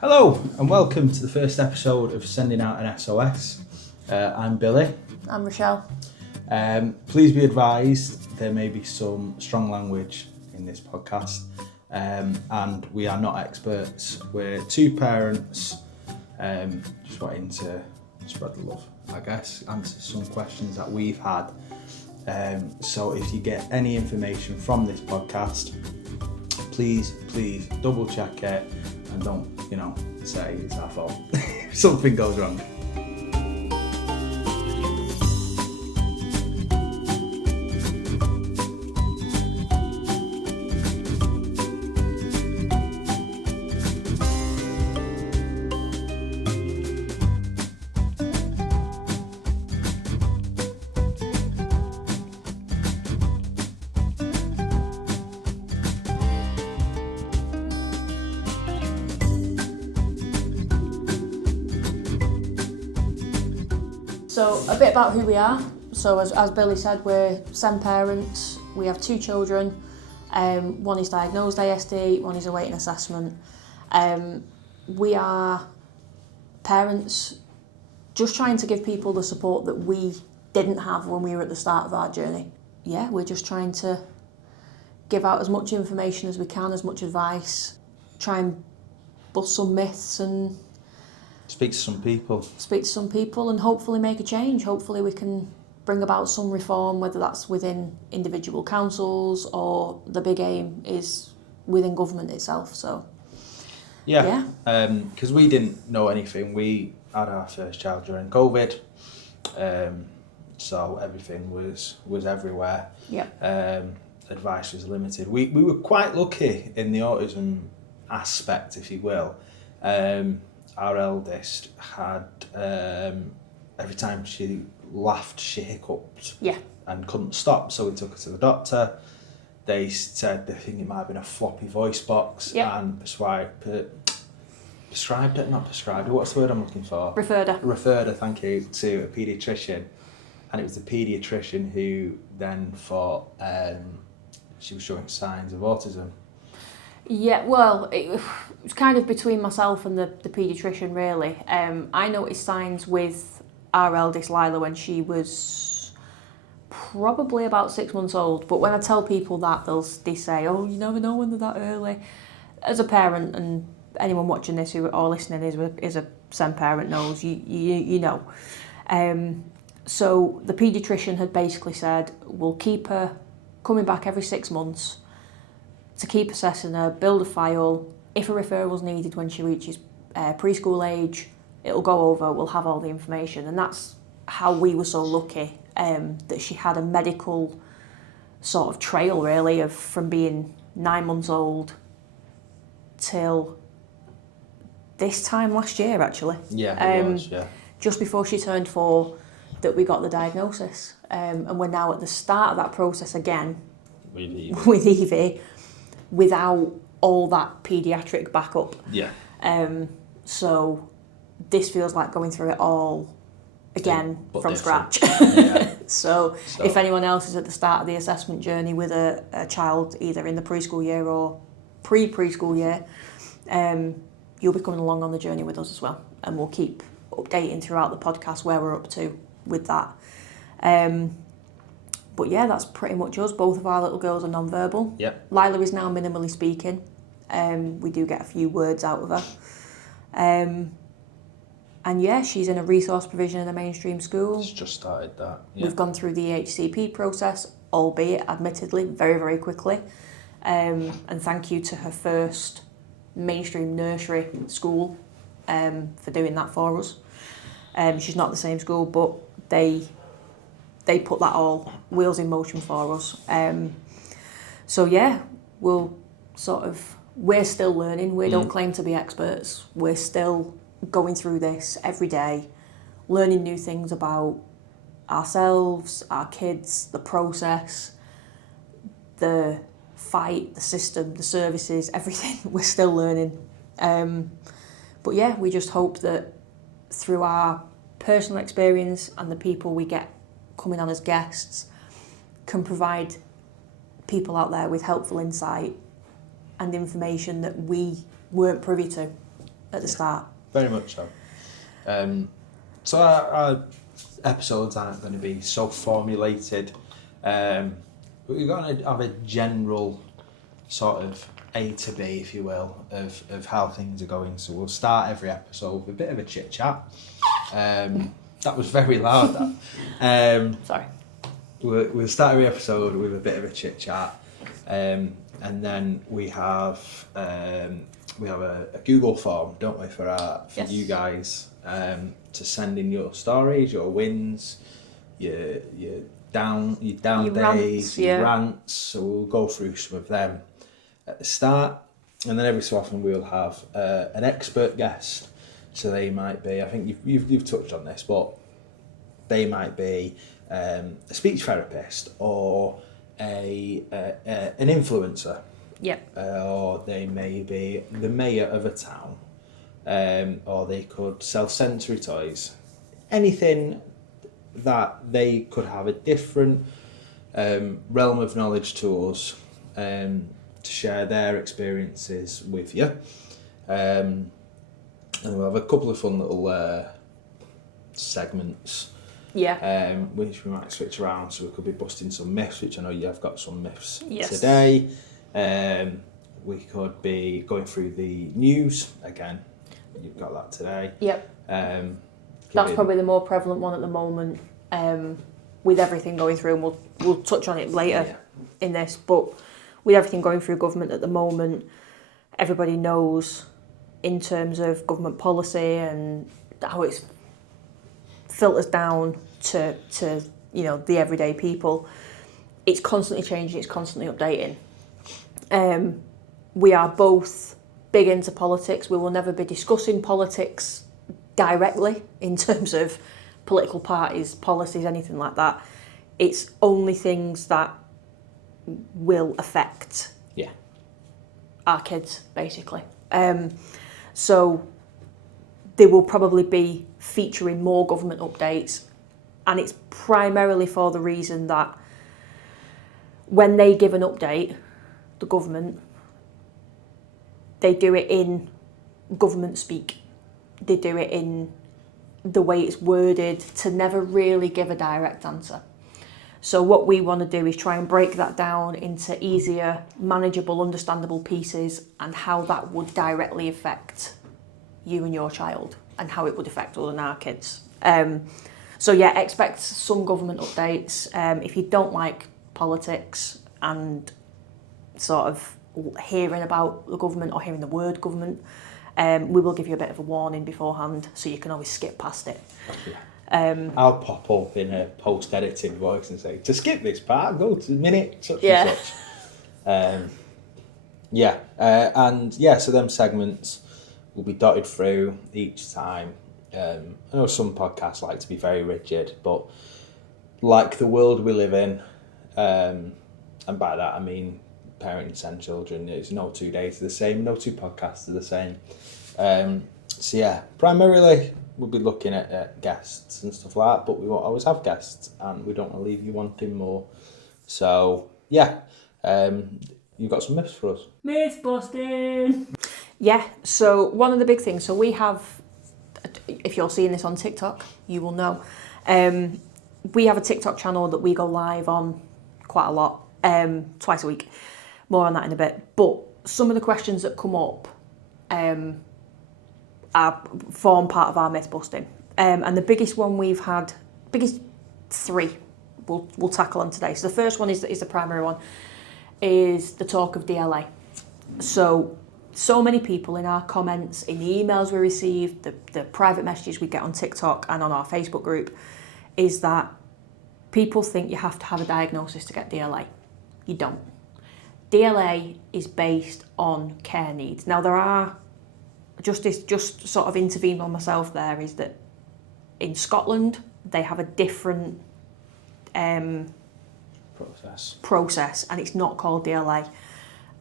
Hello and welcome to the first episode of Sending Out an SOS. I'm Billy. I'm Rochelle. Please be advised there may be some strong language in this podcast and we are not experts. We're two parents just wanting to spread the love, I guess, answer some questions that we've had. So if you get any information from this podcast, please double check it and don't, say it's our fault if something goes wrong. So a bit about who we are. So as Billy said, we're SEN parents. We have two children. One is diagnosed ASD, one is awaiting assessment. We are parents just trying to give people the support that we didn't have when we were at the start of our journey. Yeah, we're just trying to give out as much information as we can, as much advice, try and bust some myths and Speak to some people and hopefully make a change. Hopefully we can bring about some reform, whether that's within individual councils or the big aim is within government itself. So yeah. Because we didn't know anything. We had our first child during COVID, so everything was everywhere. Advice was limited. We were quite lucky in the autism aspect, if you will. Our eldest had, every time she laughed, she hiccuped and couldn't stop, so we took her to the doctor. They said they think it might have been a floppy voice box and referred her, what's the word I'm looking for? Referred her, thank you, to a paediatrician. And it was the paediatrician who then thought she was showing signs of autism. Yeah, well, it was kind of between myself and the paediatrician, really. I noticed signs with our eldest, Lila, when she was probably about 6 months old. But when I tell people that, they say, oh, you never know when they're that early. As a parent, and anyone watching this or listening is a SEN parent knows, you know. So the paediatrician had basically said, we'll keep her coming back every 6 months, to keep assessing her, build a file. If a referral's needed when she reaches preschool age, it'll go over, we'll have all the information. And that's how we were so lucky, that she had a medical sort of trail, really, from being 9 months old till this time last year, actually. Yeah, it was, yeah. Just before she turned 4, that we got the diagnosis. And we're now at the start of that process again with Evie, without all that paediatric backup. Yeah. So this feels like going through it all again from scratch. Yeah. So if anyone else is at the start of the assessment journey with a child either in the preschool year or pre-preschool year, you'll be coming along on the journey with us as well. And we'll keep updating throughout the podcast where we're up to with that. But yeah, that's pretty much us. Both of our little girls are non-verbal. Yep. Lila is now minimally speaking. We do get a few words out of her. And yeah, she's in a resource provision in a mainstream school. She's just started that. Yeah. We've gone through the EHCP process, albeit admittedly very, very quickly. And thank you to her first mainstream nursery school for doing that for us. She's not the same school, but they put that all wheels in motion for us. So yeah, we're still learning. We don't claim to be experts. We're still going through this every day, learning new things about ourselves, our kids, the process, the fight, the system, the services, everything. We're still learning. But yeah, we just hope that through our personal experience and the people we get coming on as guests can provide people out there with helpful insight and information that we weren't privy to. at the start. Very much so. So our episodes aren't going to be so formulated. We're going to have a general sort of A to B, if you will, of how things are going. So we'll start every episode with a bit of a chit chat. That was very loud. That. Sorry. We'll start every episode with a bit of a chit chat, and then we have a Google form, don't we, for Yes. you guys to send in your stories, your wins, your down days, rants, your rants. So we'll go through some of them at the start, and then every so often we'll have an expert guest. So they might be, I think you've touched on this, but they might be a speech therapist or an influencer. Yep. Or they may be the mayor of a town, or they could sell sensory toys. Anything that they could have a different realm of knowledge to us, to share their experiences with you. And we'll have a couple of fun little segments. Yeah. Which we might switch around, so we could be busting some myths, which I know you've got some myths Yes. today. We could be going through the news again. You've got that today. Yep. That's probably the more prevalent one at the moment, with everything going through, and we'll touch on it later in this. But with everything going through government at the moment, everybody knows in terms of government policy and how it's filters down to the everyday people. It's constantly changing, it's constantly updating. We are both big into politics. We will never be discussing politics directly in terms of political parties, policies, anything like that. It's only things that will affect our kids, basically. So they will probably be featuring more government updates, and it's primarily for the reason that when they give an update, the government, they do it in government speak. They do it in the way it's worded to never really give a direct answer. So what we want to do is try and break that down into easier, manageable, understandable pieces, and how that would directly affect you and your child, and how it would affect us and our kids. So expect some government updates. If you don't like politics and sort of hearing about the government or hearing the word government, we will give you a bit of a warning beforehand, so you can always skip past it. I'll pop up in a post-edited voice and say, to skip this part, go to minute such and such. So them segments will be dotted through each time. I know some podcasts like to be very rigid, but like the world we live in, and by that I mean parents and children, it's no 2 days are the same, no two podcasts are the same. Primarily we'll be looking at guests and stuff like that, but we won't always have guests, and we don't want to leave you wanting more. So you've got some myths for us. Myth busting! Yeah, so one of the big things, so we have, if you're seeing this on TikTok, you will know, we have a TikTok channel that we go live on quite a lot, twice a week. More on that in a bit. But some of the questions that come up form part of our myth busting. And the biggest one we've had, biggest three we'll tackle on today. So the first one is the primary one, is the talk of DLA. So many people in our comments, in the emails we receive, the private messages we get on TikTok and on our Facebook group, is that people think you have to have a diagnosis to get DLA. You don't. DLA is based on care needs. Now there are, just sort of intervene on myself there, is that in Scotland they have a different process, and it's not called DLA.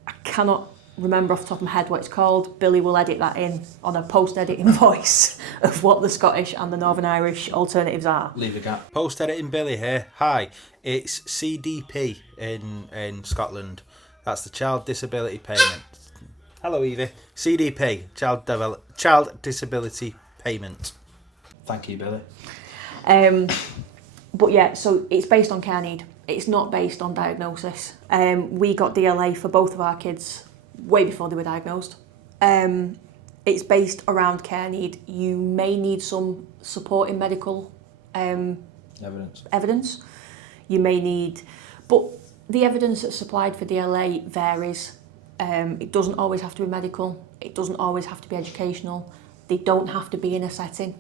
I cannot remember off the top of my head what it's called. Billy will edit that in on a post-editing voice of what the Scottish and the Northern Irish alternatives are. Leave a gap. Post-editing Billy here. Hi, it's CDP in Scotland. That's the Child Disability Payment. Hello, Evie. CDP, Child Disability Payment. Thank you, Billy. But yeah, so it's based on care need. It's not based on diagnosis. We got DLA for both of our kids way before they were diagnosed. It's based around care need. You may need some support in medical evidence. You may need, but the evidence that's supplied for DLA varies. It doesn't always have to be medical. It doesn't always have to be educational. They don't have to be in a setting.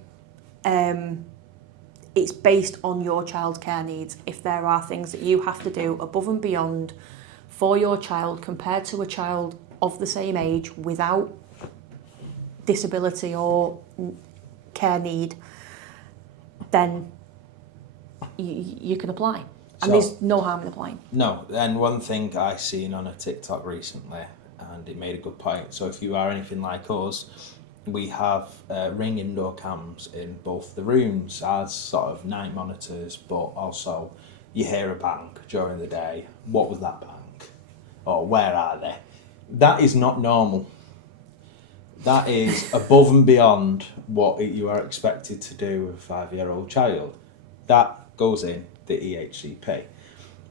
It's based on your child's care needs. If there are things that you have to do above and beyond for your child compared to a child of the same age without disability or care need, then you can apply. And there's no harm in applying. No, and one thing I seen on a TikTok recently, and it made a good point. So if you are anything like us, we have Ring indoor cams in both the rooms as sort of night monitors, but also you hear a bang during the day. What was that bang? Or where are they? That is not normal. That is above and beyond what you are expected to do with a 5-year-old child. That goes in the EHCP.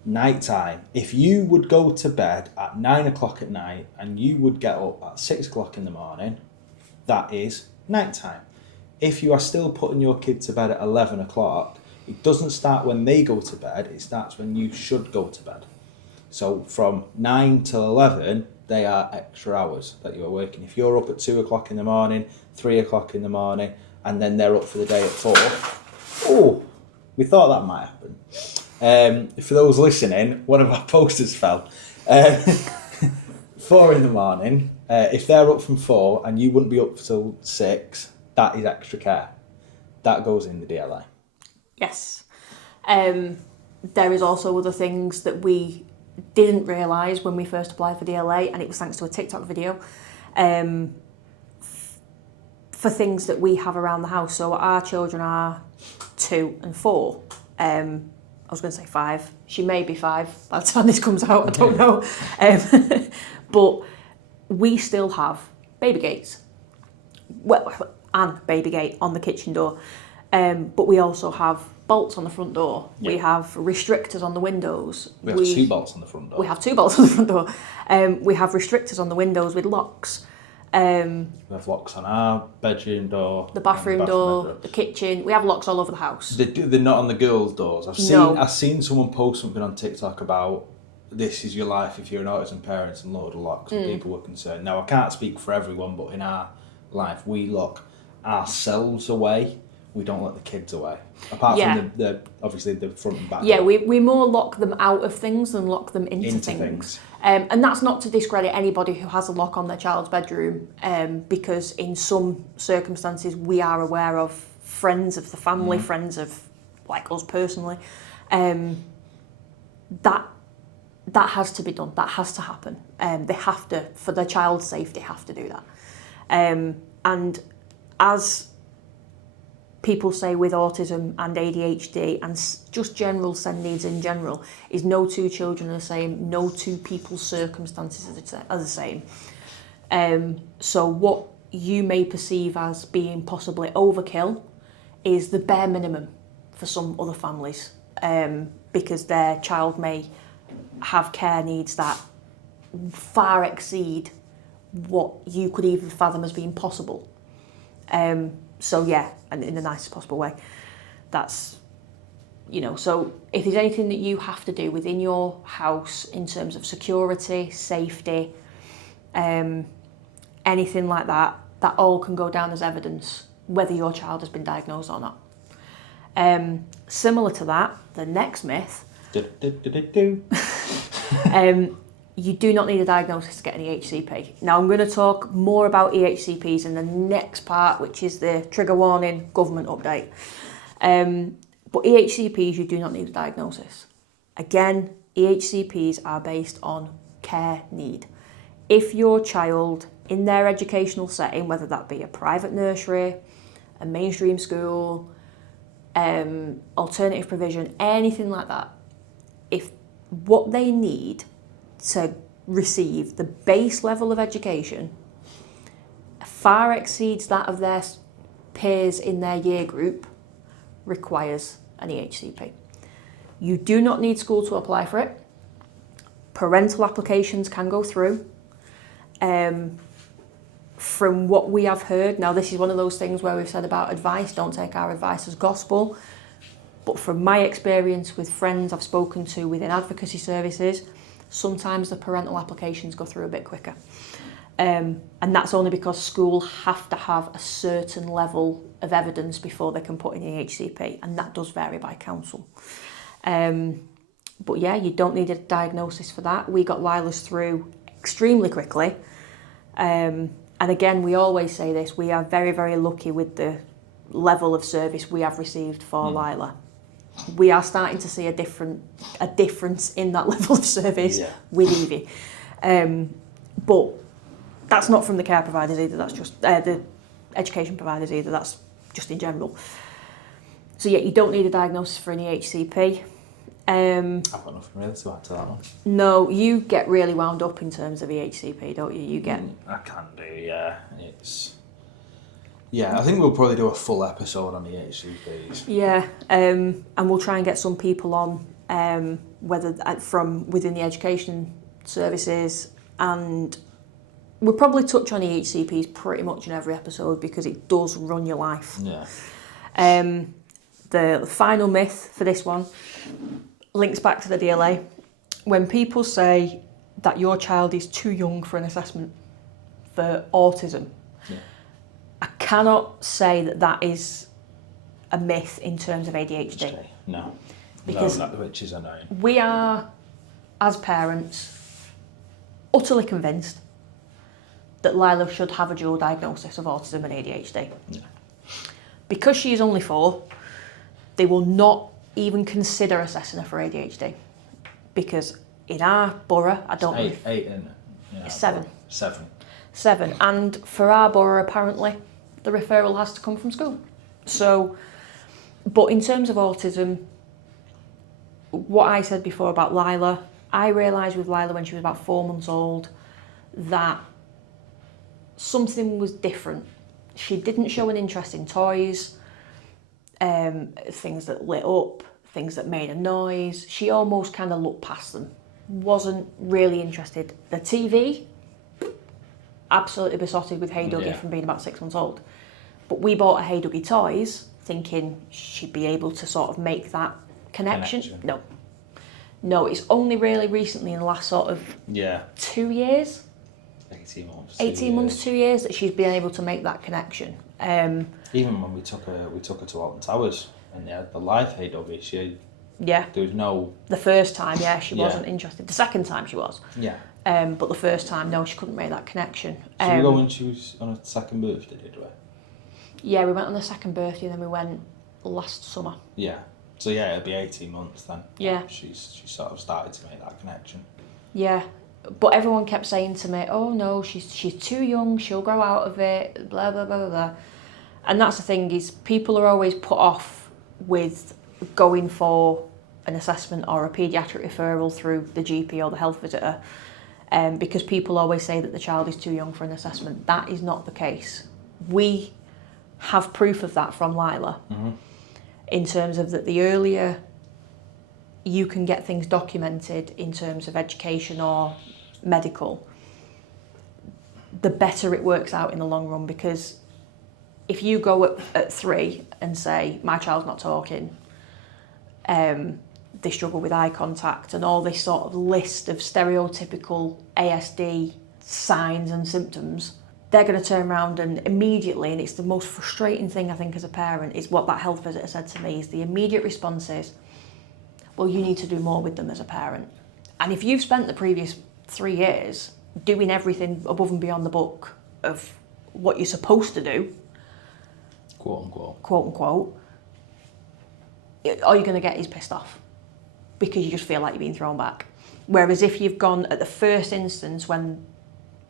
Nighttime, if you would go to bed at 9 o'clock at night and you would get up at 6 o'clock in the morning, that is nighttime. If you are still putting your kid to bed at 11 o'clock, it doesn't start when they go to bed, it starts when you should go to bed. So from 9 till 11, they are extra hours that you are working. If you're up at 2 o'clock in the morning, 3 o'clock in the morning, and then they're up for the day at 4, we thought that might happen. For those listening, one of our posters fell. 4 in the morning, if they're up from 4 and you wouldn't be up till 6, that is extra care. That goes in the DLA. Yes. There is also other things that we didn't realise when we first applied for DLA, and it was thanks to a TikTok video, for things that we have around the house. So our children are 2 and 4. I was going to say 5. She may be 5 by the time this comes out, I don't know. But we still have baby gates. Well, and baby gate on the kitchen door. But we also have bolts on the front door. Yep. We have restrictors on the windows. We have 2 bolts on the front door. We have 2 bolts on the front door. We have restrictors on the windows with locks. We have locks on our bedroom door, the bathroom door, the kitchen. We have locks all over the house. They're not on the girls' doors. I've seen someone post something on TikTok about this is your life if you're an autism parent and load of locks, and people were concerned. Now I can't speak for everyone, but in our life we lock ourselves away. We don't let the kids away. Apart from the obviously the front and back. Yeah, we more lock them out of things than lock them into things. And that's not to discredit anybody who has a lock on their child's bedroom, because in some circumstances we are aware of friends of the family, friends of like us personally, that has to be done. That has to happen. They have to, for their child's safety, have to do that. And as people say with autism and ADHD and just general SEND needs in general, is no 2 children are the same, no 2 people's circumstances are the same. So what you may perceive as being possibly overkill is the bare minimum for some other families, because their child may have care needs that far exceed what you could even fathom as being possible. So yeah, and in the nicest possible way. That's, so if there's anything that you have to do within your house in terms of security, safety, anything like that, that all can go down as evidence, whether your child has been diagnosed or not. Similar to that, the next myth, you do not need a diagnosis to get an EHCP. Now I'm going to talk more about EHCPs in the next part, which is the trigger warning government update. But EHCPs, you do not need a diagnosis. Again, EHCPs are based on care need. If your child in their educational setting, whether that be a private nursery, a mainstream school, alternative provision, anything like that, if what they need to receive the base level of education far exceeds that of their peers in their year group requires an EHCP. You do not need school to apply for it. Parental applications can go through. From what we have heard, now this is one of those things where we've said about advice, don't take our advice as gospel, but from my experience with friends I've spoken to within advocacy services, sometimes the parental applications go through a bit quicker. And that's only because school have to have a certain level of evidence before they can put in the EHCP, and that does vary by council. But yeah, you don't need a diagnosis for that. We got Lila's through extremely quickly. And again, we always say this, we are very, very lucky with the level of service we have received for Lila. We are starting to see a difference in that level of service with Evie. But that's not from the care providers either, that's just the education providers either, that's just in general. So yeah, you don't need a diagnosis for an EHCP. I've got nothing really to add to that one. No, you get really wound up in terms of EHCP, don't you? You get. I can do, yeah. I think we'll probably do a full episode on the EHCPs. Yeah, and we'll try and get some people on, whether from within the education services, and we'll probably touch on EHCPs pretty much in every episode because it does run your life. Yeah. The final myth for this one links back to the DLA. When people say that your child is too young for an assessment for autism, I cannot say that that is a myth in terms of ADHD. No. Because which is unknown. we are, as parents, utterly convinced that Lila should have a dual diagnosis of autism and ADHD. Yeah. Because she is only 4, they will not even consider assessing her for ADHD, because in our borough, I don't know. 8 in. It's 7. 7. And for our borough, apparently, the referral has to come from school. So, but in terms of autism, what I said before about Lila, I realised with Lila when she was about 4 months old that something was different. She didn't show an interest in toys, things that lit up, things that made a noise. She almost kind of looked past them, wasn't really interested. The TV, absolutely besotted with Hey Dougie from being about 6 months old. But we bought her Hey Dougie toys thinking she'd be able to sort of make that connection. No, it's only really recently in the last sort of 2 years. 18 months, 2 years that she's been able to make that connection. Even when we took her to Alton Towers and they had the live Hey Dougie, there was no. The first time, she wasn't interested. The second time she was. Yeah. But the first time, no, she couldn't make that connection. Did we go when she was on her second birthday, did we? Yeah, we went on her second birthday and then we went last summer. Yeah. So yeah, it'll be 18 months then. Yeah. She sort of started to make that connection. Yeah. But everyone kept saying to me, oh no, she's too young, she'll grow out of it, blah, blah, blah, blah, blah. And that's the thing, is people are always put off with going for an assessment or a paediatric referral through the GP or the health visitor, because people always say that the child is too young for an assessment. That is not the case. We have proof of that from Lila, in terms of that the earlier you can get things documented in terms of education or medical, the better it works out in the long run. Because if you go at 3 and say, my child's not talking, they struggle with eye contact and all this sort of list of stereotypical ASD signs and symptoms, they're going to turn around and immediately, and it's the most frustrating thing I think as a parent, is what that health visitor said to me, is the immediate response is, well, you need to do more with them as a parent. And if you've spent the previous 3 years doing everything above and beyond the book of what you're supposed to do, quote unquote, all you're going to get is pissed off, because you just feel like you're being thrown back. Whereas if you've gone at the first instance when,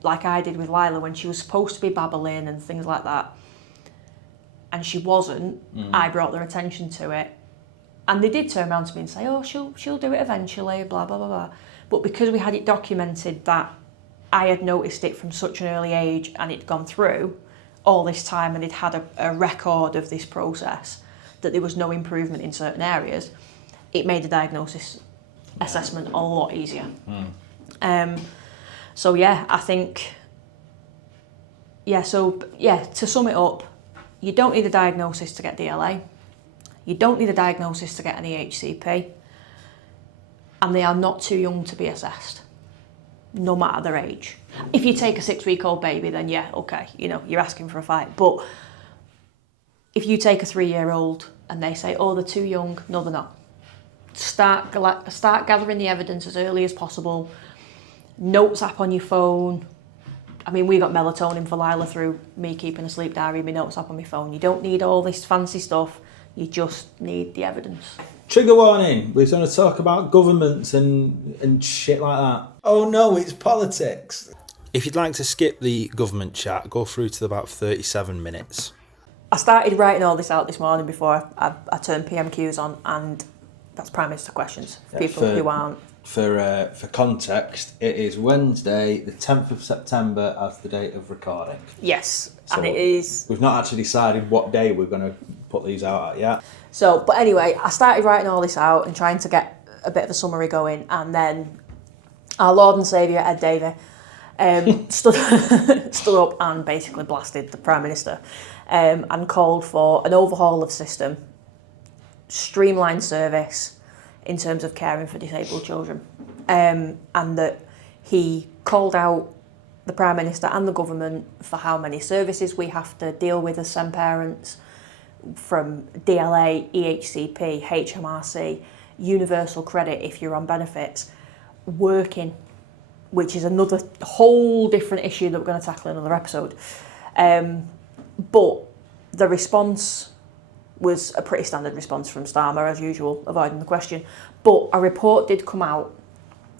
like I did with Lila, when she was supposed to be babbling and things like that, and she wasn't, I brought their attention to it. And they did turn around to me and say, oh, she'll do it eventually, blah, blah, blah, blah. But because we had it documented that I had noticed it from such an early age and it'd gone through, all this time and they'd had a record of this process, that there was no improvement in certain areas, it made the diagnosis assessment a lot easier. So yeah, I think, to sum it up, you don't need a diagnosis to get DLA, you don't need a diagnosis to get an EHCP, and they are not too young to be assessed, no matter their age. If you take a 6-week-old baby, then yeah, okay, you know, you're asking for a fight. But if you take a 3-year-old and they say, oh, they're too young, no, they're not. Start gathering the evidence as early as possible. Notes app on your phone. I mean, we got melatonin for Lila through me keeping a sleep diary, my notes app on my phone. You don't need all this fancy stuff, you just need the evidence. Trigger warning, we're going to talk about governments and shit like that. Oh no, it's politics. If you'd like to skip the government chat, go through to about 37 minutes. I started writing all this out this morning before I turned PMQs on, and that's Prime Minister questions for people who aren't. For context, it is Wednesday, the 10th of September as the date of recording. Yes, So and it is. We've not actually decided what day we're going to put these out at yet. So, but anyway, I started writing all this out and trying to get a bit of a summary going, and then our Lord and Saviour, Ed Davey, stood up and basically blasted the Prime Minister and called for an overhaul of system, streamlined service in terms of caring for disabled children, and that he called out the Prime Minister and the government for how many services we have to deal with as SEND parents, from DLA, EHCP, HMRC, universal credit if you're on benefits, working, which is another whole different issue that we're going to tackle in another episode. But the response was a pretty standard response from Starmer, as usual, avoiding the question. But a report did come out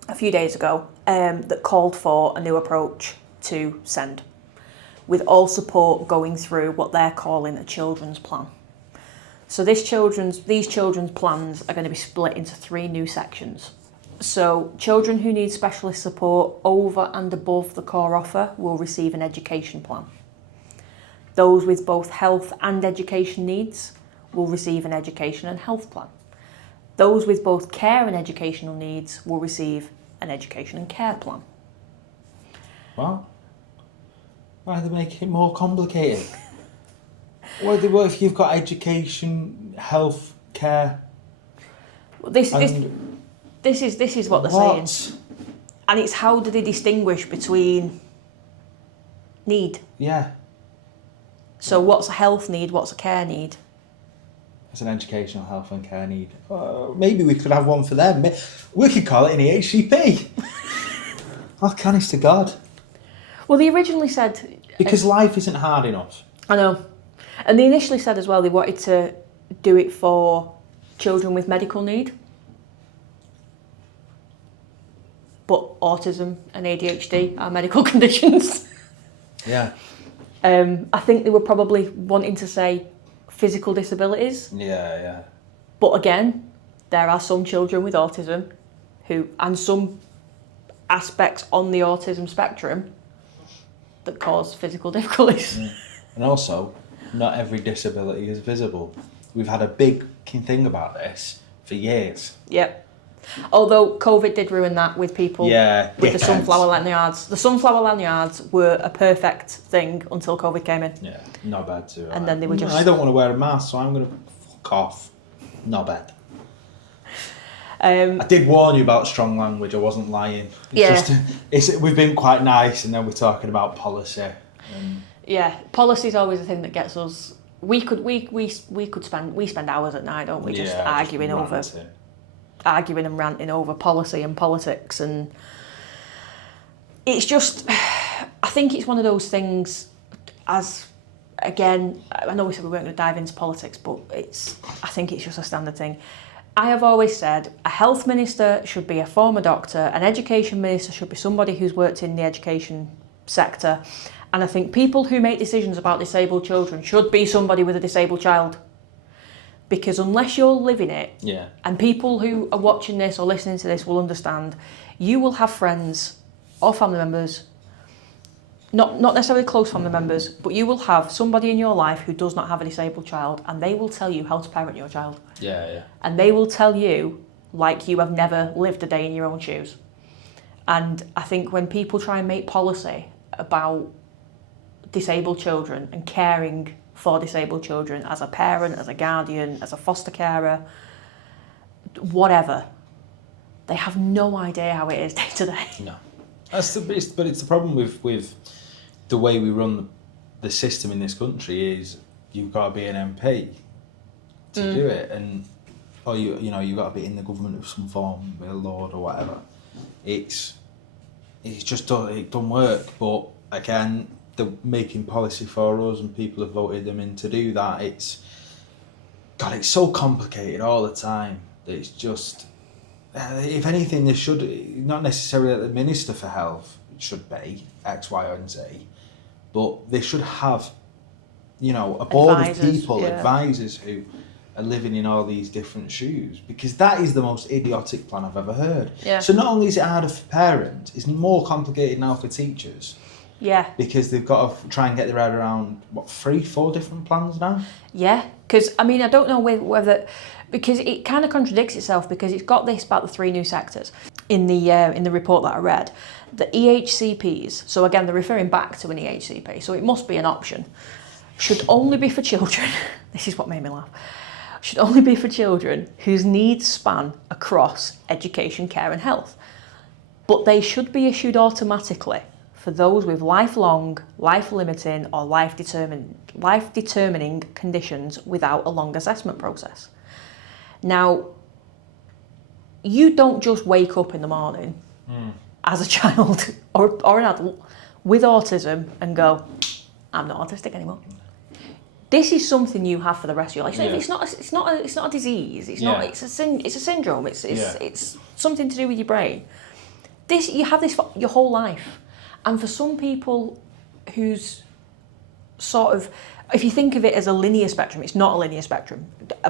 a few days ago that called for a new approach to SEND, with all support going through what they're calling a children's plan. So these children's plans are going to be split into 3 new sections. So children who need specialist support over and above the core offer will receive an education plan. Those with both health and education needs will receive an education and health plan. Those with both care and educational needs will receive an education and care plan. What? Why are they making it more complicated? What if you've got education, health, care? Well, this is what they're saying. And it's how do they distinguish between need? Yeah. So what's a health need, what's a care need? It's an educational health and care need. Maybe we could have one for them. We could call it an EHCP. Oh, honest to God. Well, they originally said... Because life isn't hard enough. I know. And they initially said as well they wanted to do it for children with medical need. But autism and ADHD are medical conditions. Yeah. I think they were probably wanting to say physical disabilities. Yeah. But again, there are some children with autism and some aspects on the autism spectrum that cause physical difficulties. And also, not every disability is visible. We've had a big thing about this for years. Yep. Although COVID did ruin that with people with the sunflower lanyards. The sunflower lanyards were a perfect thing until COVID came in. Yeah, not bad too. And then they were just... I don't want to wear a mask, so I'm going to fuck off. Not bad. I did warn you about strong language, I wasn't lying. We've been quite nice, and then we're talking about policy. Yeah, policy's always the thing that gets us... We spend hours at night, don't we, just arguing and ranting over policy and politics, and it's just, I think it's one of those things, as again, I know we said we weren't going to dive into politics, but I think it's just a standard thing. I have always said a health minister should be a former doctor, an education minister should be somebody who's worked in the education sector, and I think people who make decisions about disabled children should be somebody with a disabled child. Because unless you're living it, and people who are watching this or listening to this will understand, you will have friends or family members not necessarily close family members, but you will have somebody in your life who does not have a disabled child, and they will tell you how to parent your child. Yeah. And they will tell you like you have never lived a day in your own shoes. And I think when people try and make policy about disabled children and caring for disabled children as a parent, as a guardian, as a foster carer, whatever, they have no idea how it is day to day. No. But it's the problem with the way we run the system in this country is you've got to be an MP to do it, or you've got to be in the government of some form, a lord or whatever. It's just it don't work. But again, they're making policy for us, and people have voted them in to do that. It's so complicated all the time that it's just. If anything, they should not necessarily the Minister for Health should be X, Y, and Z, but they should have, a board of people, advisors who are living in all these different shoes, because that is the most idiotic plan I've ever heard. Yeah. So not only is it harder for parents, it's more complicated now for teachers. Yeah. Because they've got to try and get their head around 3-4 different plans now. Yeah, because I don't know whether. Because it kind of contradicts itself, because it's got this about the 3 new sectors in the report that I read. The EHCPs, so again they're referring back to an EHCP, so it must be an option, should only be for children, this is what made me laugh, should only be for children whose needs span across education, care and health. But they should be issued automatically for those with lifelong, life-limiting or life-determining conditions without a long assessment process. Now, you don't just wake up in the morning as a child or an adult with autism and go, I'm not autistic anymore. This is something you have for the rest of your life. It's not a disease. It's a syndrome. It's something to do with your brain. You have this for your whole life, and for some people who's sort of, if you think of it as a linear spectrum, it's not a linear spectrum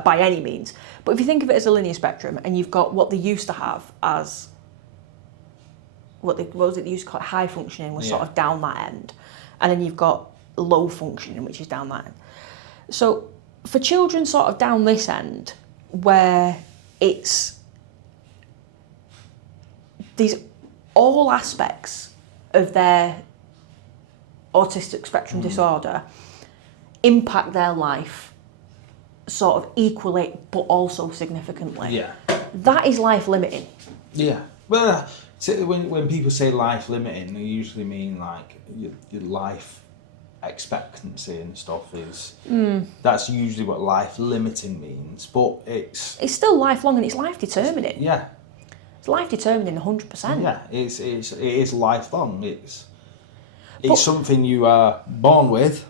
by any means, but if you think of it as a linear spectrum, and you've got what they used to have as, what was it they used to call it, high functioning, was sort of down that end, and then you've got low functioning, which is down that end. So for children sort of down this end, where it's these all aspects of their autistic spectrum disorder impact their life sort of equally but also significantly. Yeah. That is life limiting. Yeah. Well, when people say life limiting, they usually mean like your life expectancy and stuff is that's usually what life limiting means, but it's still lifelong and it's life determining. Yeah. It's life determining 100%. Yeah, it is lifelong. It's something you are born with,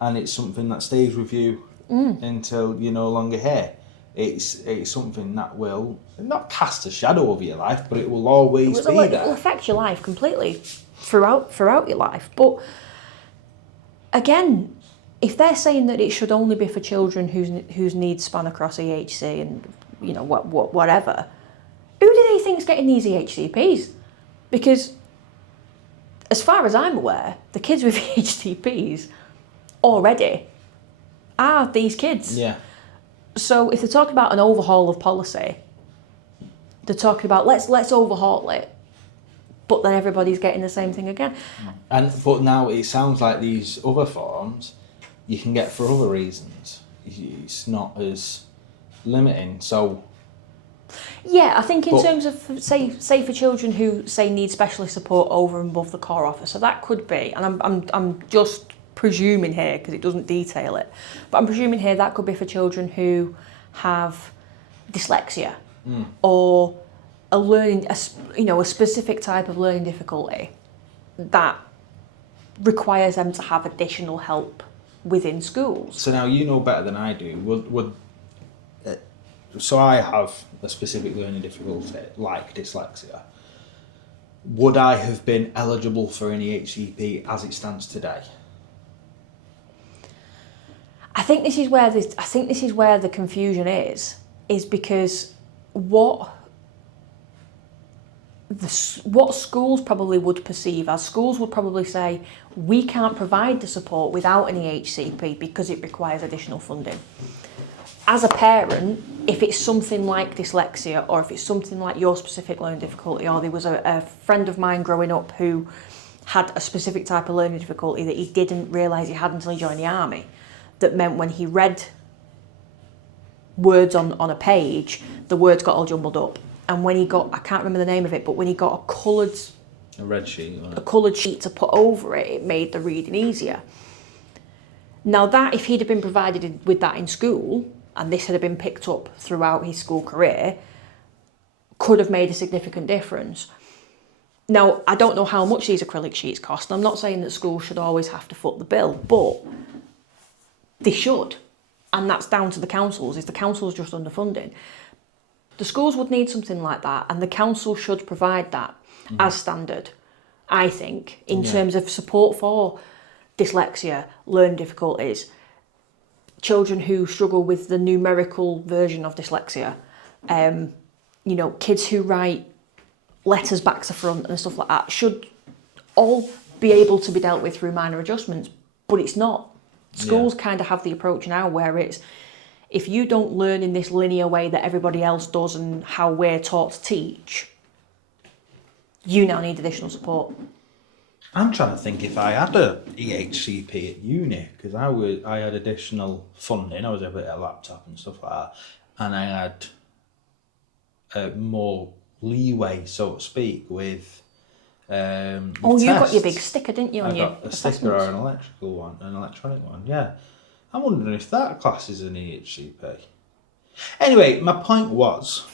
and it's something that stays with you until you're no longer here. It's something that will not cast a shadow over your life, but it will always be there. It will affect your life completely throughout your life. But again, if they're saying that it should only be for children whose needs span across EHC and whatever, who do they think's getting these EHCPs? Because as far as I'm aware, the kids with EHCPs already are these kids. Yeah. So if they're talking about an overhaul of policy, they're talking about let's overhaul it, but then everybody's getting the same thing again. But now it sounds like these other forms you can get for other reasons. It's not as limiting. So yeah, I think in terms of say for children who need specialist support over and above the core offer, so that could be, and I'm just presuming here because it doesn't detail it, but I'm presuming here that could be for children who have dyslexia or a specific type of learning difficulty that requires them to have additional help within schools. So now you know better than I do. So I have a specific learning difficulty like dyslexia. Would I have been eligible for an EHCP as it stands today? I think this is where the confusion is because what what schools probably would perceive as, schools would probably say, we can't provide the support without an EHCP because it requires additional funding. As a parent, if it's something like dyslexia, or if it's something like your specific learning difficulty, or there was a friend of mine growing up who had a specific type of learning difficulty that he didn't realise he had until he joined the army, that meant when he read words on a page, the words got all jumbled up. And when he got, I can't remember the name of it, but when he got a red sheet, a coloured sheet to put over it, it made the reading easier. Now that, if he'd have been provided with that in school, and this had been picked up throughout his school career, could have made a significant difference. Now, I don't know how much these acrylic sheets cost, and I'm not saying that schools should always have to foot the bill, but they should. And that's down to the councils, is the councils just underfunding. The schools would need something like that, and the council should provide that as standard, I think, in terms of support for dyslexia, learning difficulties, children who struggle with the numerical version of dyslexia, you know, kids who write letters back to front and stuff like that, should all be able to be dealt with through minor adjustments, but it's not. Schools kind of have the approach now where it's, if you don't learn in this linear way that everybody else does and how we're taught to teach, you now need additional support. I'm trying to think if I had a EHCP at uni, because I had additional funding. I was able to get a laptop and stuff like that, and I had more leeway, so to speak, with you got your big sticker, didn't you? I got a sticker or an electronic one. Yeah, I'm wondering if that class is an EHCP. Anyway, my point was,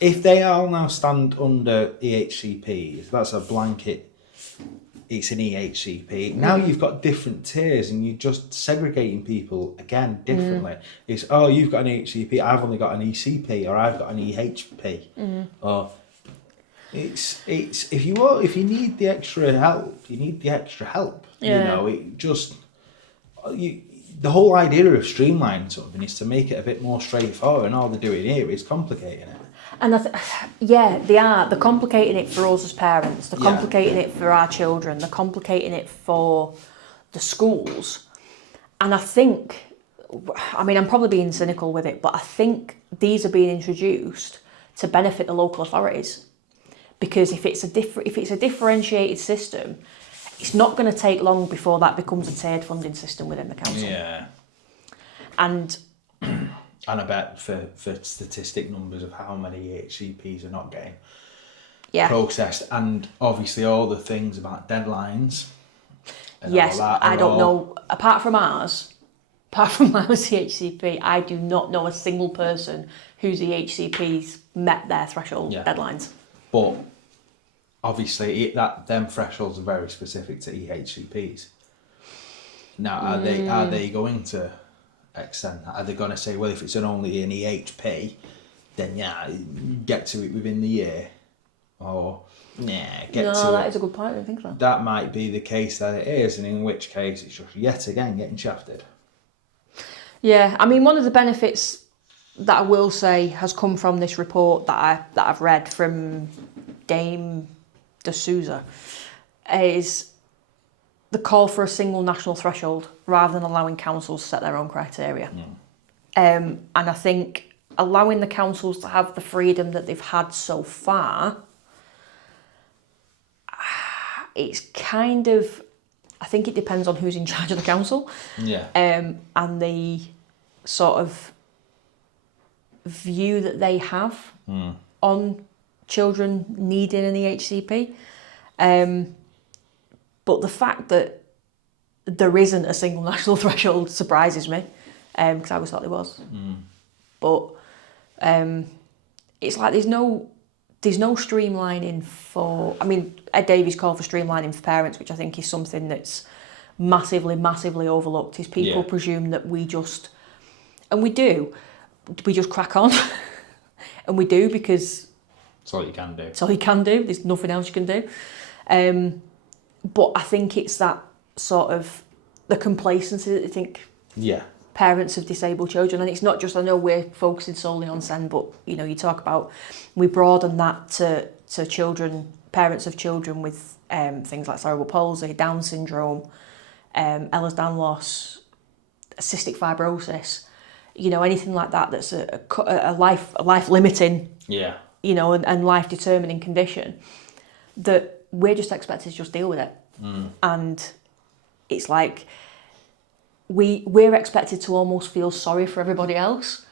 if they all now stand under EHCPs, that's a blanket. It's an EHCP. Now you've got different tiers and you're just segregating people again differently. It's, oh, you've got an EHCP, I've only got an ECP, or I've got an EHP. Or it's if you need the extra help, you need the extra help. Yeah. You know, it just the whole idea of streamlining something is to make it a bit more straightforward, and all they're doing here is complicating it. And they are. They're complicating it for us as parents. They're complicating it for our children. They're complicating it for the schools. And I think, I mean, I'm probably being cynical with it, but I think these are being introduced to benefit the local authorities. Because if it's a differentiated system, it's not going to take long before that becomes a tiered funding system within the council. Yeah. And I bet for statistic numbers of how many EHCPs are not getting processed, and obviously all the things about deadlines. And yes, all that I don't know. Apart from ours EHCP, I do not know a single person whose EHCPs met their threshold deadlines. But obviously, them thresholds are very specific to EHCPs. Now, are they going to extend that? Are they going to say, well, if it's only an EHP, then get to it within the year, or get to it? No, that is a good point. I didn't think so. That might be the case that it is, and in which case it's just yet again getting shafted. Yeah, I mean, one of the benefits that I will say has come from this report that I've read from Dame de Souza is the call for a single national threshold rather than allowing councils to set their own criteria. And I think allowing the councils to have the freedom that they've had so far, it's kind of, I think it depends on who's in charge of the council. And the sort of view that they have on children needing an EHCP. But the fact that there isn't a single national threshold surprises me, because I always thought there was. But it's like there's no streamlining for. I mean, Ed Davies called for streamlining for parents, which I think is something that's massively, massively overlooked. Is people presume that we just, and we do, we just crack on, and we do because it's all you can do. It's all you can do. There's nothing else you can do. But I think it's that sort of the complacency that they think parents of disabled children. And it's not just, I know we're focusing solely on SEN, but you talk about, we broaden that to children, parents of children with things like cerebral palsy, Down syndrome, Ehlers-Danlos, cystic fibrosis, anything like that that's a life limiting, and life determining condition, that we're just expected to just deal with it. And it's like we're expected to almost feel sorry for everybody else,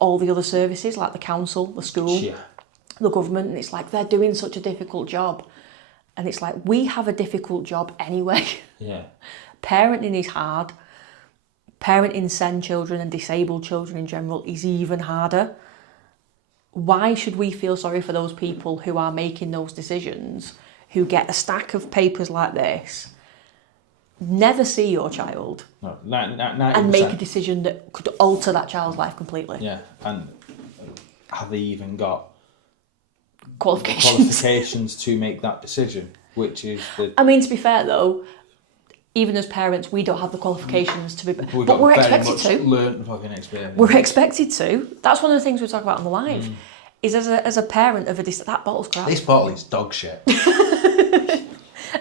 all the other services like the council, the school, the government, and it's like they're doing such a difficult job, and it's like we have a difficult job anyway. Parenting is hard. Parenting SEN children and disabled children in general is even harder. Why should we feel sorry for those people who are making those decisions, who get a stack of papers like this, never see your child, and make a decision that could alter that child's life completely? Yeah, and have they even got qualifications to make that decision? Which is I mean, to be fair though, even as parents, we don't have the qualifications to be, but we're expected to. Learn fucking experience. We're expected to. That's one of the things we talk about on the live. Is as a parent of that bottle's crap. This bottle is dog shit.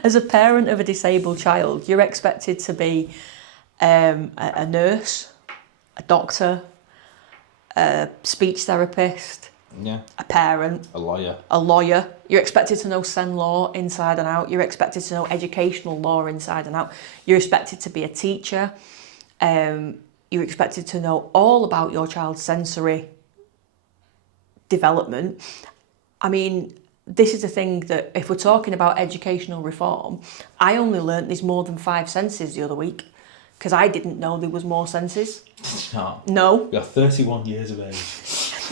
As a parent of a disabled child, you're expected to be a nurse, a doctor, a speech therapist, a parent, a lawyer. You're expected to know SEN law inside and out. You're expected to know educational law inside and out. You're expected to be a teacher. You're expected to know all about your child's sensory development. I mean, this is the thing that if we're talking about educational reform, I only learnt there's more than 5 senses the other week, because I didn't know there was more senses. No. You're 31 years of age.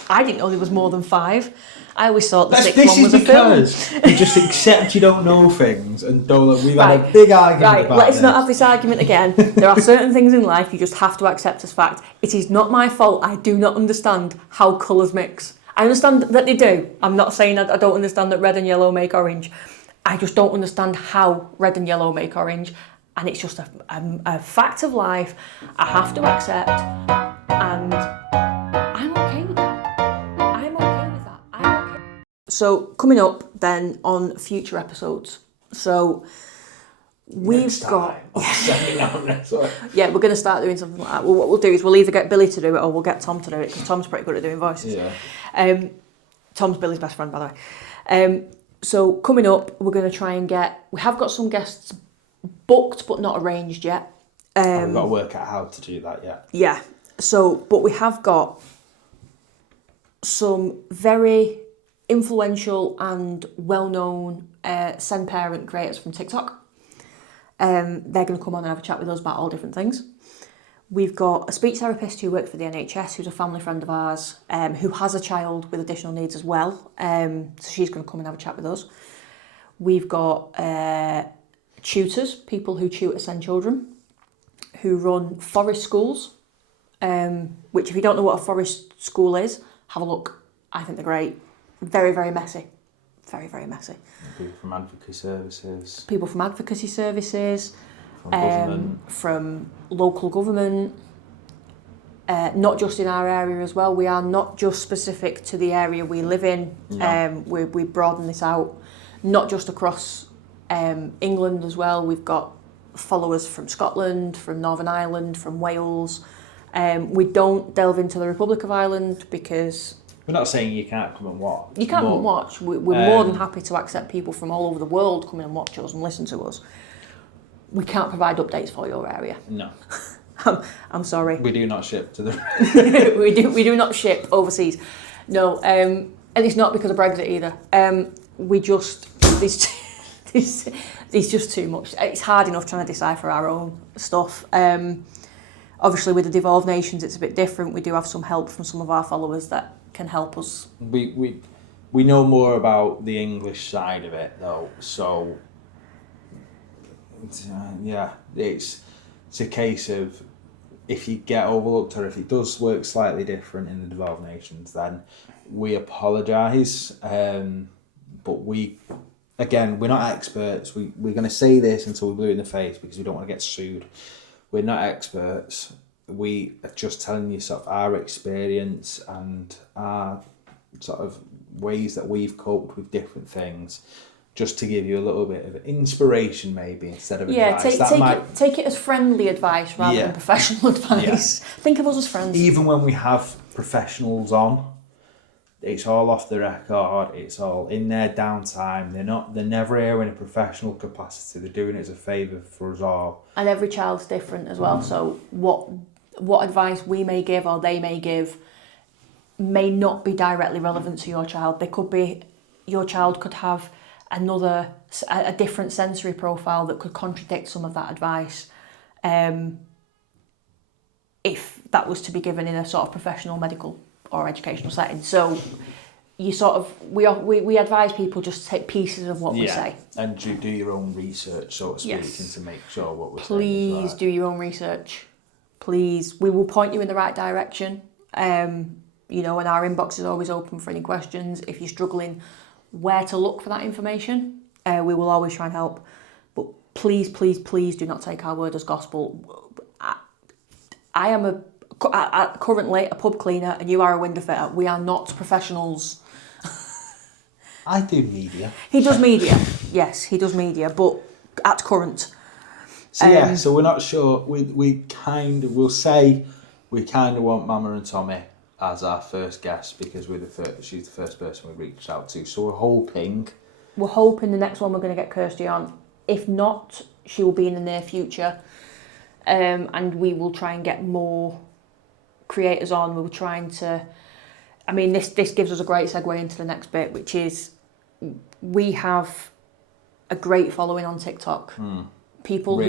I didn't know there was more than 5. I always thought the 6th one was a film. You just accept you don't know things and don't. We've had a big argument about let's not have this argument again. There are certain things in life you just have to accept as fact. It is not my fault. I do not understand how colours mix. I understand that they do. I'm not saying I don't understand that red and yellow make orange. I just don't understand how red and yellow make orange. And it's just a fact of life I have to accept. And I'm okay with that. I'm okay with that. I'm okay. So coming up then on future episodes. So we've got... Yeah, we're going to start doing something like that. Well, what we'll do is we'll either get Billy to do it or we'll get Tom to do it, because Tom's pretty good at doing voices. Yeah. Tom's Billy's best friend, by the way. So coming up, we're going to try and we have got some guests booked but not arranged yet. We've got to work out how to do that yet. Yeah. So, but we have got some very influential and well-known SEN parent creators from TikTok. They're going to come on and have a chat with us about all different things. We've got a speech therapist who works for the NHS, who's a family friend of ours, who has a child with additional needs as well. So she's going to come and have a chat with us. We've got tutors, people who tutor SEN children, who run forest schools, which if you don't know what a forest school is, have a look. I think they're great. Very, very messy. Very, very messy. People from advocacy services. From government. From local government. Not just in our area as well. We are not just specific to the area we live in. No. We broaden this out. Not just across England as well. We've got followers from Scotland, from Northern Ireland, from Wales. We don't delve into the Republic of Ireland because... We're not saying you can't come and watch. You can't come and watch. We're more than happy to accept people from all over the world come in and watch us and listen to us. We can't provide updates for your area. No. I'm sorry. We do not ship to the... we do not ship overseas. No, and it's not because of Brexit either. We just... There's just too much. It's hard enough trying to decipher our own stuff. Obviously, with the devolved nations, it's a bit different. We do have some help from some of our followers that can help us. We know more about the English side of it, though. So, yeah, it's a case of if you get overlooked or if it does work slightly different in the devolved nations, then we apologise. But again, we're not experts. We're going to say this until we're blue in the face because we don't want to get sued. We're not experts. we are just telling you sort of our experience and our sort of ways that we've coped with different things, just to give you a little bit of inspiration maybe instead of advice. Take it as friendly advice rather than professional advice. Yeah. Think of us as friends. Even when we have professionals on, it's all off the record, it's all in their downtime. They're never here in a professional capacity. They're doing it as a favour for us all. And every child's different as well. So what advice we may give or they may give may not be directly relevant to your child. Your child could have a different sensory profile that could contradict some of that advice, if that was to be given in a sort of professional, medical or educational setting. So we advise people just to take pieces of what we say. And do your own research, so to speak, and to make sure what we're saying is Please do your own research. Please, we will point you in the right direction. And our inbox is always open for any questions. If you're struggling where to look for that information, we will always try and help. But please, please, please do not take our word as gospel. I am currently a pub cleaner and you are a window fitter. We are not professionals. I do media. He does media. Yes, he does media, but at current. So so we're not sure. We'll say we kind of want Mama and Tommy as our first guest because she's the first person we reached out to. So we're hoping the next one we're going to get Kirsty on. If not, she will be in the near future. And we will try and get more creators on. We were trying to, this gives us a great segue into the next bit, which is we have a great following on TikTok. People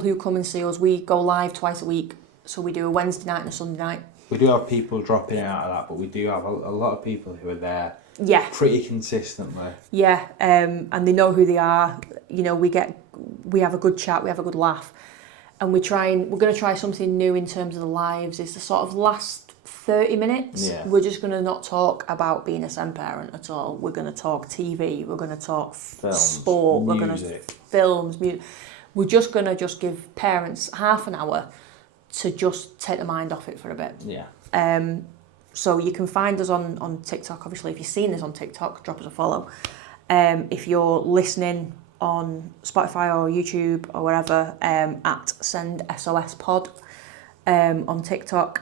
who come and see us. We go live twice a week. So we do a Wednesday night and a Sunday night. We do have people dropping out of that, but we do have a lot of people who are there pretty consistently. Yeah, and they know who they are. We have a good chat, we have a good laugh. And we're going to try something new in terms of the lives. It's the sort of last 30 minutes. Yeah. We're just going to not talk about being a SEN parent at all. We're going to talk TV. We're going to talk sport. Music. We're going to films, music. We're just going to give parents half an hour to just take the mind off it for a bit. Yeah. So you can find us on TikTok. Obviously, if you've seen us on TikTok, drop us a follow. If you're listening on Spotify or YouTube or wherever, at Send SOS Pod on TikTok.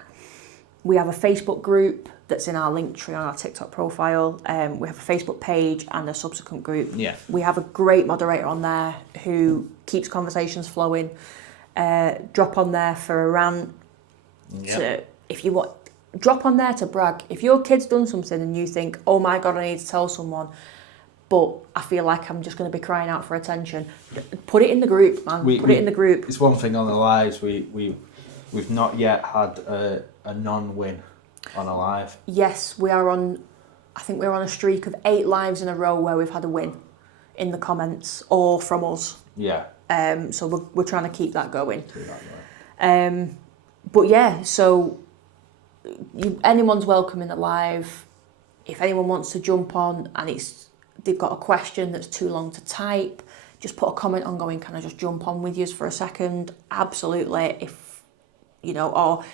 We have a Facebook group that's in our link tree on our TikTok profile. We have a Facebook page and a subsequent group. Yeah. We have a great moderator on there who keeps conversations flowing. Drop on there for a rant. If you want, drop on there to brag. If your kid's done something and you think, oh my God, I need to tell someone, but I feel like I'm just going to be crying out for attention, put it in the group, man. Put it in the group. It's one thing on the lives. We've not yet had a non-win on a live. Yes, we are on. I think we're on a streak of 8 lives in a row where we've had a win in the comments or from us. Yeah. So we're trying to keep that going. But yeah, so anyone's welcome in the live. If anyone wants to jump on and they've got a question that's too long to type, just put a comment on going, can I just jump on with you for a second? Absolutely. Or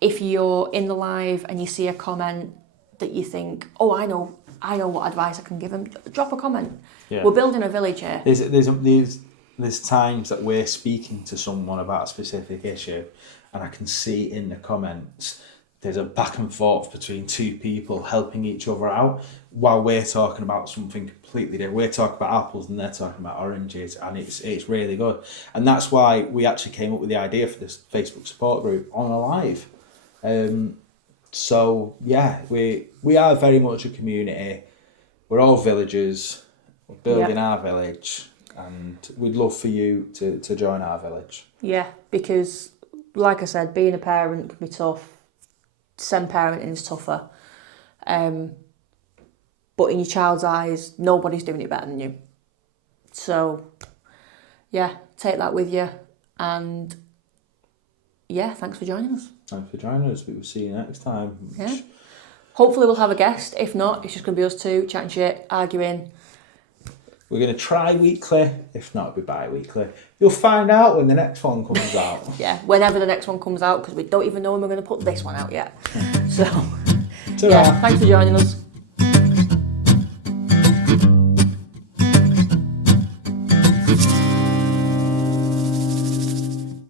if you're in the live and you see a comment that you think, oh, I know what advice I can give them, drop a comment. Yeah. We're building a village here. There's times that we're speaking to someone about a specific issue and I can see in the comments there's a back and forth between 2 people helping each other out while we're talking about something completely different. We're talking about apples and they're talking about oranges, and it's really good. And that's why we actually came up with the idea for this Facebook support group on a live. So yeah, we are very much a community. We're all villagers. We're building our village, and we'd love for you to join our village. Yeah, because like I said, being a parent can be tough. SEN parenting is tougher. But in your child's eyes, nobody's doing it better than you. So, yeah, take that with you. And, yeah, thanks for joining us. Thanks for joining us. We will see you next time. Yeah. Hopefully we'll have a guest. If not, it's just going to be us 2 chatting shit, arguing. We're going to try weekly. If not, it'll be bi-weekly. You'll find out when the next one comes out. Yeah, whenever the next one comes out, because we don't even know when we're going to put this one out yet. So, Ta-ra. yeah, thanks for joining us.